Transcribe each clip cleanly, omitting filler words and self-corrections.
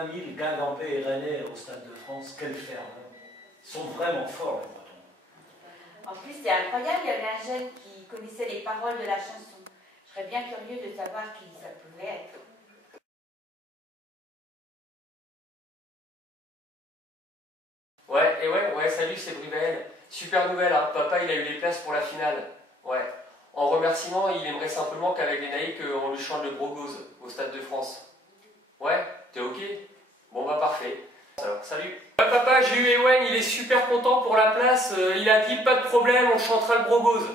80 000 Guingampais et Rennais au Stade de France. Quelle ferme! Ils sont vraiment forts, les Bretons. En plus, c'est incroyable, il y avait un jeune qui connaissait les paroles de la chanson. Je serais bien curieux de savoir qui ça pouvait être. Ouais, salut, c'est Brivel. Super nouvelle, hein. Papa, il a eu les places pour la finale. Ouais. En remerciement, il aimerait simplement qu'avec les naïcs, on lui chante le Brogose au Stade de France. Ouais, t'es ok? Bon bah parfait. Alors, salut. Ouais, papa, j'ai eu Ewen, il est super content pour la place. Il a dit pas de problème, on chantera le Brogose.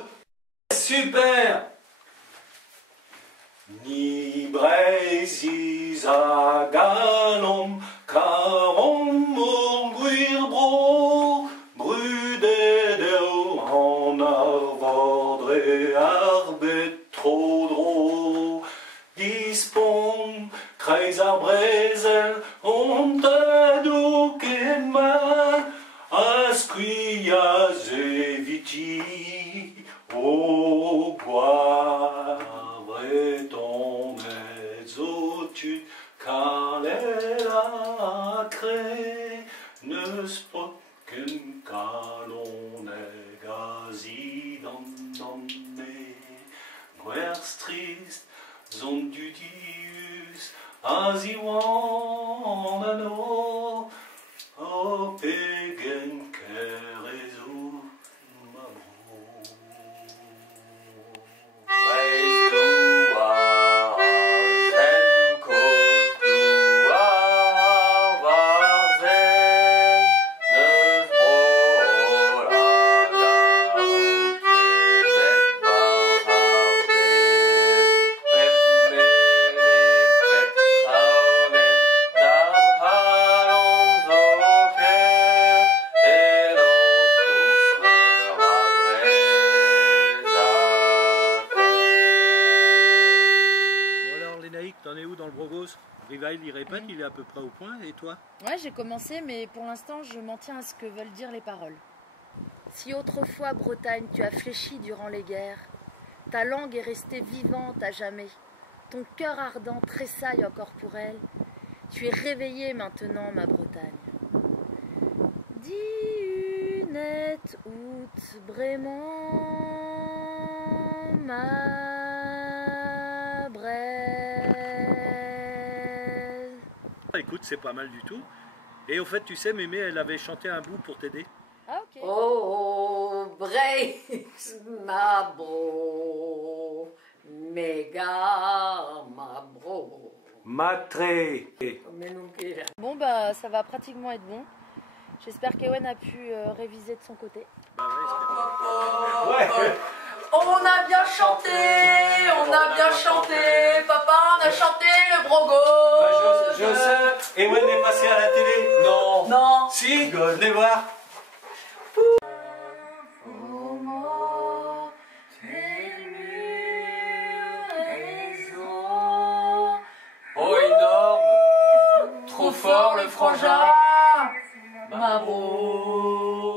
Super! Ni breisis a galom, carom morguir bro, brudedel en arvordre arbet trop dro, dispom, kreis ar brezel, ont adou keman, asquias eviti, o guare ton mezzotud, calela cre, ne spoken calon egasi donne, guers trist, zondudius, asi wanano, o pegen kerezu, T'en es où dans le Brogose? Brivel, il répète, il est à peu près au point, et toi? Ouais, j'ai commencé, mais pour l'instant, je m'en tiens à ce que veulent dire les paroles. Si autrefois, Bretagne, tu as fléchi durant les guerres, ta langue est restée vivante à jamais, ton cœur ardent tressaille encore pour elle, tu es réveillée maintenant, ma Bretagne. Diunet out vraiment ma Bretagne. Écoute, c'est pas mal du tout. Et au fait, tu sais, Mémé, elle avait chanté un bout pour t'aider. Ah, ok. Oh, Breis, ma bro, méga, ma bro. Matré! Bon, bah, ça va pratiquement être bon. J'espère qu'Ewen a pu réviser de son côté. Bah ouais, Ouais! On a bien chanté, papa, on a chanté le Brogose. Je sais, Ewen est passé à la télé. Non. Non. Si, venez voir. Oh énorme! Trop fort le frangin! Ma bro.